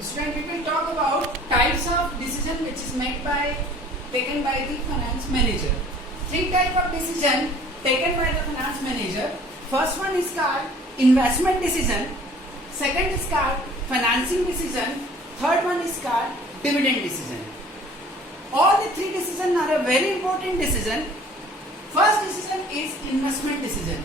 Student, we will talk about types of decision which is taken by the finance manager. Three type of decision taken by the finance manager. First one is called investment decision. Second is called financing decision. Third one is called dividend decision. All the three decisions are a very important decision. First decision is investment decision.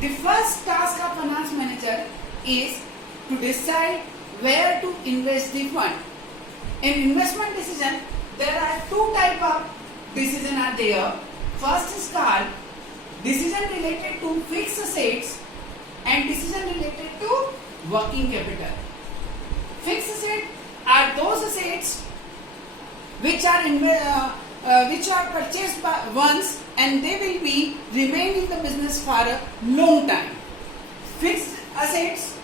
The first task of finance manager is to decide where to invest the fund. In investment decision, there are two type of decision are there. First is called decision related to fixed assets and decision related to working capital. Fixed assets are those assets which are purchased by once and they will be remain in the business for a long time. Fixed assets,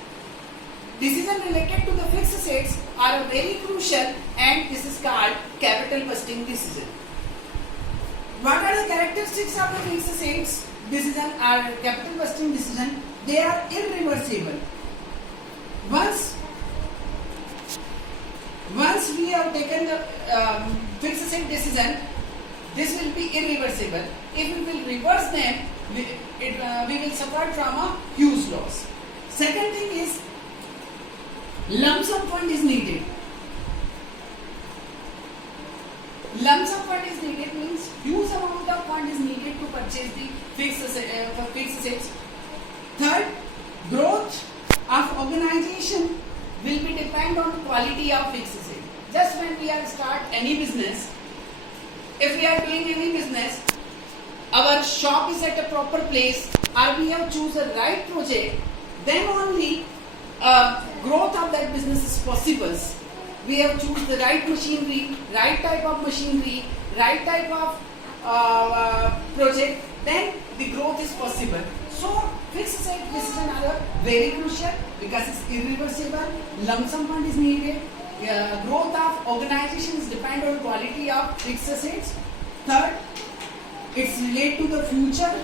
decision related to the fixed assets are very crucial and this is called capital busting decision. What are the characteristics of the fixed assets decision or capital busting decision? They are irreversible. Once we have taken the fixed asset decision, this will be irreversible. If we will reverse them, we will suffer from a huge loss. Second thing is lump sum fund is needed. Lump sum fund is needed means huge amount of fund is needed to purchase the fixed assets. Third, growth of organization will be depend on quality of fixed assets. Just when we are start any business, if we are doing any business, our shop is at a proper place, or we have choose the right project, then only growth of that business is possible. We have choose the right machinery, right type of machinery, right type of project, then the growth is possible. So fixed asset decision are very crucial because it's irreversible. Lump sum fund is needed. Growth of organizations depend on quality of fixed assets. Third, it's related to the future.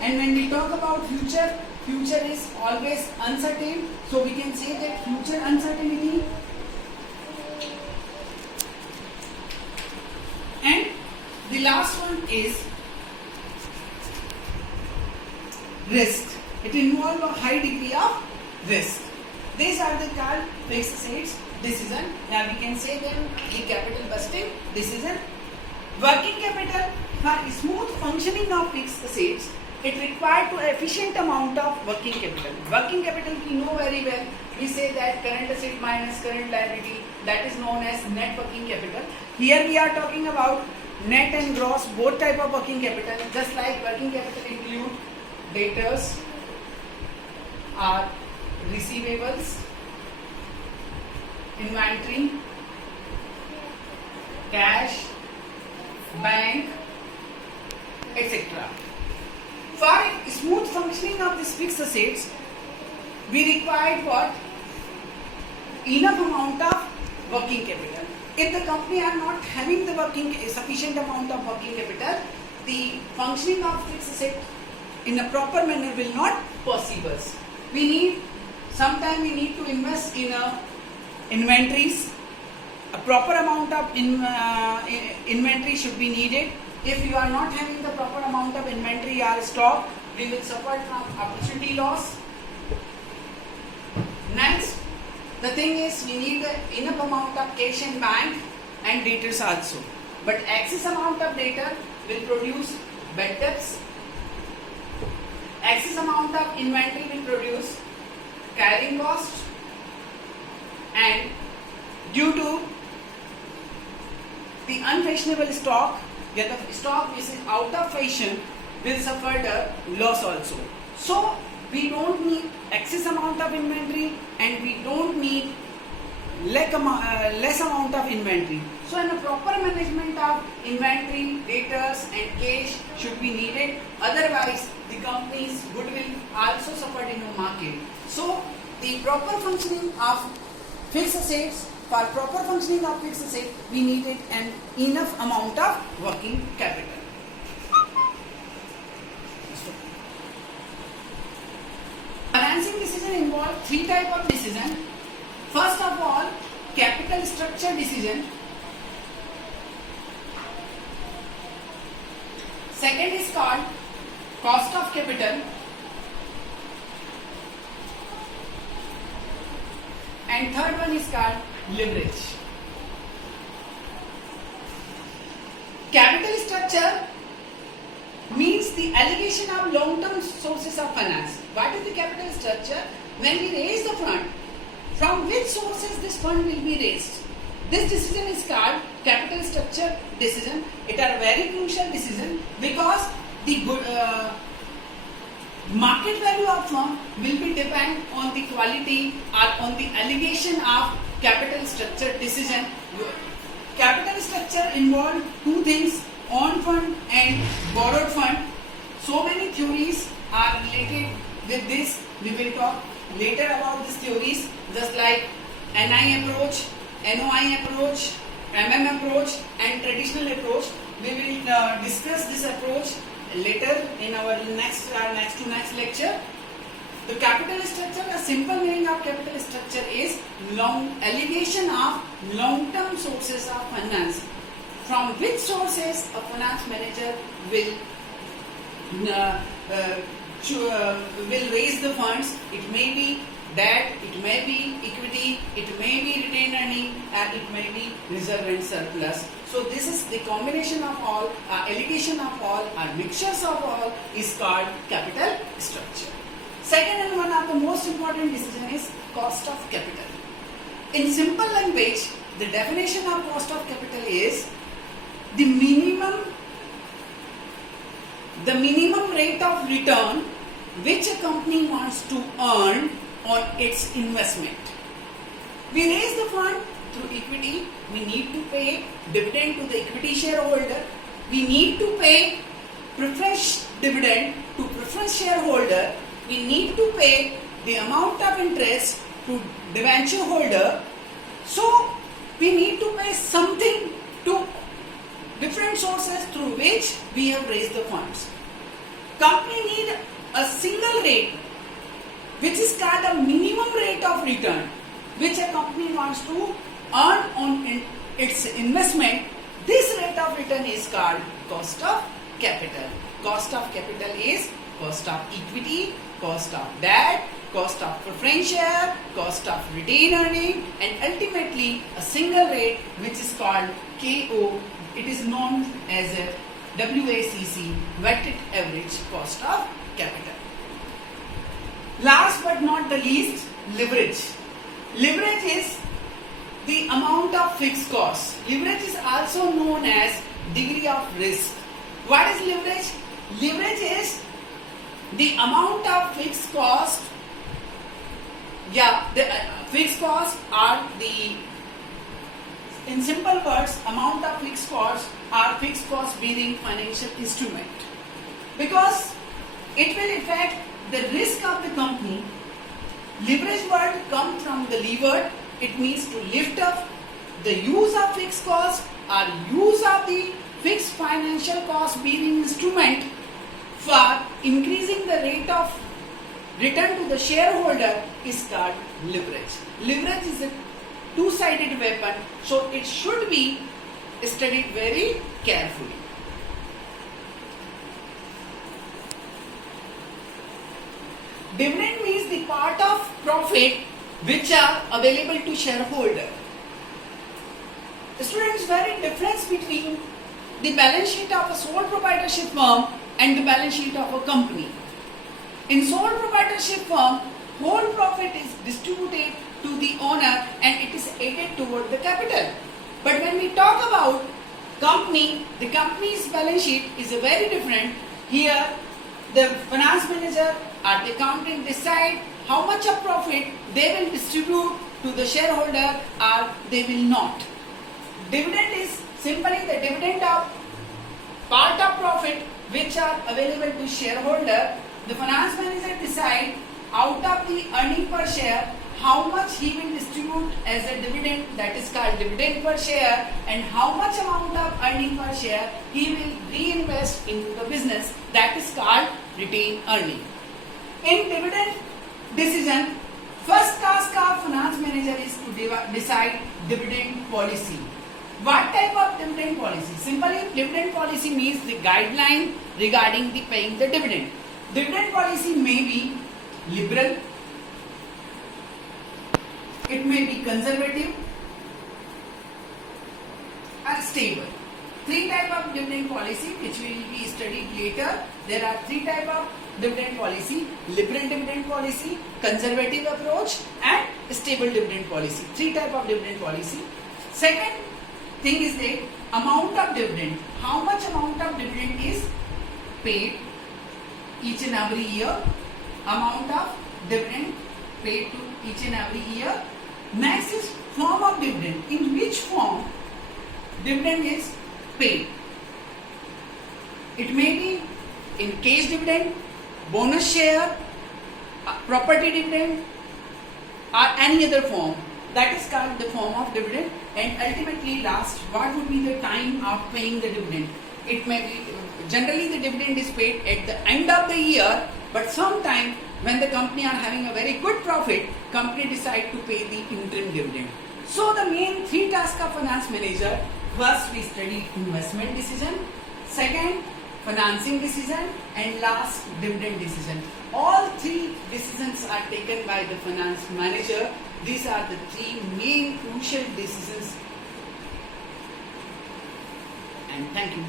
And when we talk about future is always uncertain. So we can say that future uncertainty. And the last one is risk. It involves a high degree of risk. These are the called fixed assets decision. Now we can say them the capital busting decision. Working capital for smooth functioning of fixed assets, it required to efficient amount of working capital. Working capital we know very well. We say that current asset minus current liability, that is known as net working capital. Here we are talking about net and gross, both type of working capital. Just like working capital include debtors or receivables, inventory, cash, bank, etc. For smooth functioning of this fixed assets, we require what? Enough amount of working capital. If the company are not having the sufficient amount of working capital, the functioning of fixed asset in a proper manner will not possible. Sometimes we need to invest in inventories. A proper amount of inventory should be needed. If you are not having the proper amount of inventory or stock, we will suffer from opportunity loss. Next, the thing is we need enough amount of cash in bank and debtors also. But excess amount of debtor will produce bad debts. Excess amount of inventory will produce carrying cost, and due to the unfashionable stock, the stock which is out of fashion will suffer the loss also. So we don't need excess amount of inventory and we don't need less amount of inventory. So in a proper management of inventory, debtors and cash should be needed. Otherwise the company's goodwill also suffered in the market. So the proper functioning of fixed assets, for proper functioning of fixed assets, we needed an enough amount of working capital. Financing decision involve three type of decision. First of all, capital structure decision. Second is called cost of capital. And third one is called leverage. Capital structure means the allocation of long-term sources of finance. What is the capital structure? When we raise the fund, from which sources this fund will be raised? This decision is called capital structure decision. It are very crucial decision because the market value of firm will be depend on the quality or on the allocation of capital structure decision. Capital structure involve two things: own fund and borrowed fund. So many theories are related with this. We will talk later about these theories, just like NI approach, NOI approach, approach, and traditional approach. We will discuss this approach later in our next to next lecture. The capital structure, a simple meaning of capital structure is allocation of long-term sources of finance. From which sources a finance manager will raise the funds. It may be debt, it may be equity, it may be retained earning, and it may be reserve and surplus. So this is the combination of all, allocation of all, or mixtures of all is called capital structure. Second and one of the most important decision is cost of capital. In simple language, the definition of cost of capital is the minimum rate of return which a company wants to earn on its investment. We raise the fund through equity. We need to pay dividend to the equity shareholder. We need to pay preference dividend to preference shareholder. We need to pay the amount of interest to debenture holder. So we need to pay something to different sources through which we have raised the funds. Company need a single rate which is called a minimum rate of return which a company wants to earn on its investment. This rate of return is called cost of capital. Cost of capital is cost of equity, cost of debt, cost of preference share, cost of retained earning, and ultimately a single rate which is called KO. It is known as a WACC, weighted average cost of capital. Last but not the least, leverage. Leverage is the amount of fixed cost. Leverage is also known as degree of risk. What is leverage? Leverage is the amount of fixed cost. The fixed costs are the, in simple words, amount of fixed costs are fixed costs being financial instrument. Because it will affect the risk of the company. Leverage word comes from the lever. It means to lift up the use of fixed cost or use of the fixed financial cost being instrument for increasing the rate of return to the shareholder is called leverage. Leverage is a two-sided weapon, so it should be studied very carefully. Dividend means the part of profit which are available to shareholder. Students, very difference between the balance sheet of a sole proprietorship firm and the balance sheet of a company. In sole proprietorship firm, whole profit is distributed to the owner and it is added toward the capital. But when we talk about company, the company's balance sheet is very different. Here, the finance manager or the accountant decide how much of profit they will distribute to the shareholder or they will not. Dividend is simply the dividend of part of profit which are available to shareholder. The finance manager decide out of the earning per share how much he will distribute as a dividend, that is called dividend per share, and how much amount of earning per share he will reinvest into the business, that is called retained earning. In dividend decision, first task of finance manager manager is to decide dividend policy. What type of dividend policy? Simply, dividend policy means the guideline regarding the paying the dividend. Dividend policy may be liberal, it may be conservative or stable. Three type of dividend policy which will be studied later. There are three type of dividend policy: liberal dividend policy, conservative approach, and stable dividend policy. Three type of dividend policy. Second thing is the amount of dividend. How much amount of dividend is paid each and every year? Amount of dividend paid to each and every year. Next is form of dividend. In which form dividend is paid? It may be in cash dividend, bonus share, property dividend, or any other form. That is called the form of dividend. And ultimately last, what would be the time of paying the dividend? It may be, generally the dividend is paid at the end of the year, but sometime when the company are having a very good profit, company decide to pay the interim dividend. So the main three tasks of finance manager: first we study investment decision, second financing decision, and last dividend decision. All three decisions are taken by the finance manager. These are the three main crucial decisions. And thank you.